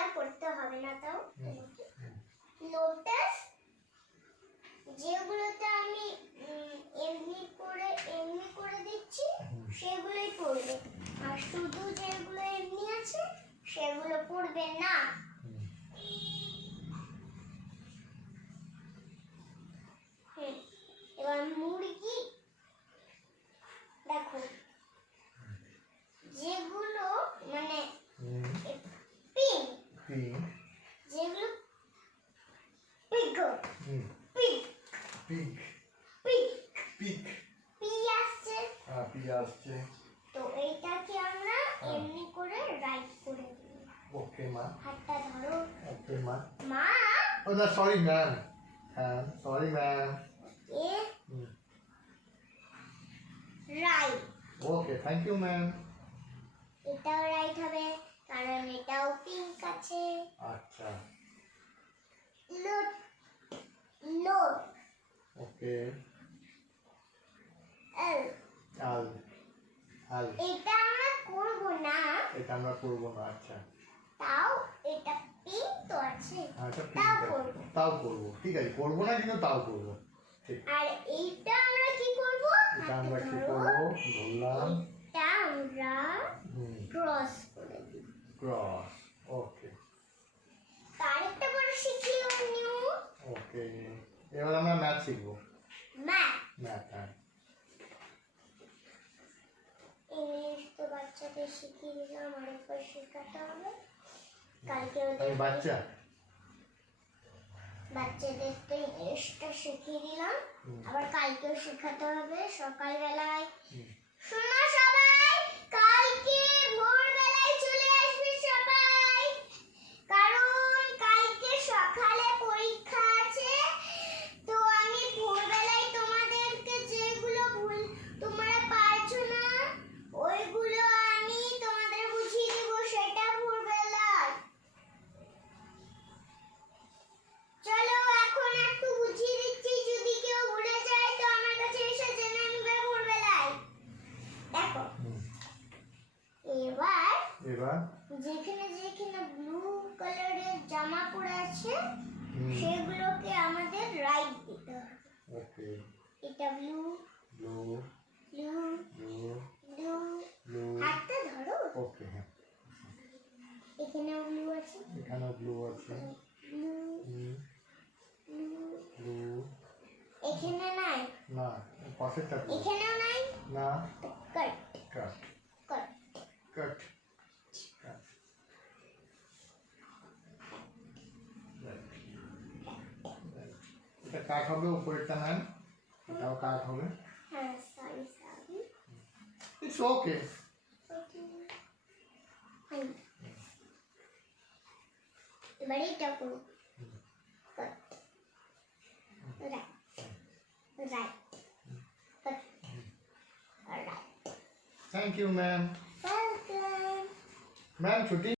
এটা করতে হবে না তাও লোটাস যেগুলোতে আমি এমনি করে দিচ্ছি সেগুলোই পড়বে আর শুধু যেগুলো এমনি আছে সেগুলো পড়বে না এবার মুরগি দেখো যেগুলো মানে পিং যেগুলো pig pig pig pig pig P আসছে পি আসছে তো এইটাকে আমরা এমনি করে রাইট করে দিই ওকে মা হাতটা ধরো ওকে মা মা ও না সরি ম্যাম সরি ম্যাম এ right okay thank you ma'am এটাও রাইট হবে কারণ এটাও পিঙ্ক আছে আচ্ছা লোড লোড ওকে এল আল আল এটা আমরা করব না এটা আমরা করব না আচ্ছা তাও এটা পিঙ্ক তো আছে এটা তাও করব তাও করব ঠিক আছে করব না কিন্তু তাও করব ঠিক আর এইটা আমরা কি করব এটা আমরা কি করব বললাম এটা আমরা ক্রস করে দিব ক্রস ওকে আরেকটা করে শিখিও নিউ ওকে এবার আমরা ম্যাথ শিখব ম্যাথ ম্যাথ হ্যাঁ ইংলিশ তো বাচ্চাদের শিখিয়ে দিলাম আরেকবার শেখাতে হবে কালকে আমি বাচ্চা বাচ্চাদের তো ইংলিশটা শিখিয়ে দিলাম আবার কালকেও শেখাতে হবে সকালবেলায় শোনো সবাই কালকে ভোরবেলায় চলে আসবে সবাই কারণ কালকে সকালে পরীক্ষা আছে তো আমি ভোরবেলায় তোমাদেরকে যেগুলো ভুল তোমরা পারছো না ওইগুলো আমি তোমাদের বুঝিয়ে দেব সেটা ভোরবেলায় চলো এখন একটু বুঝিয়ে দিচ্ছি যদি কেউ ভুলে যায় তো আমার কাছে এসে জেনে নেবে ভোরবেলায় দেখো এবার যেখানে যেখানে ব্লু কালারের জামা পরে আছে সেগুলোকে আমাদের রাইট দিতে হবে ওকে এটা blue blue blue blue blue blue হাতটা ধরো ওকে হ্যাঁ এখানেও ব্লু আছে এখানেও ব্লু আছে ব্লু ব্লু ব্লু এখানে নাই না পাশেরটা ব্লু এখানেও নাই না কাট কাট কাট কাট এটা কাট হবে উপরেরটা ম্যাম এটাও কাট হবে হ্যাঁ সরি সরি ইটস ওকে এবার এটা করো cut right right cut right thank you ma'am welcome ma'am ছুটি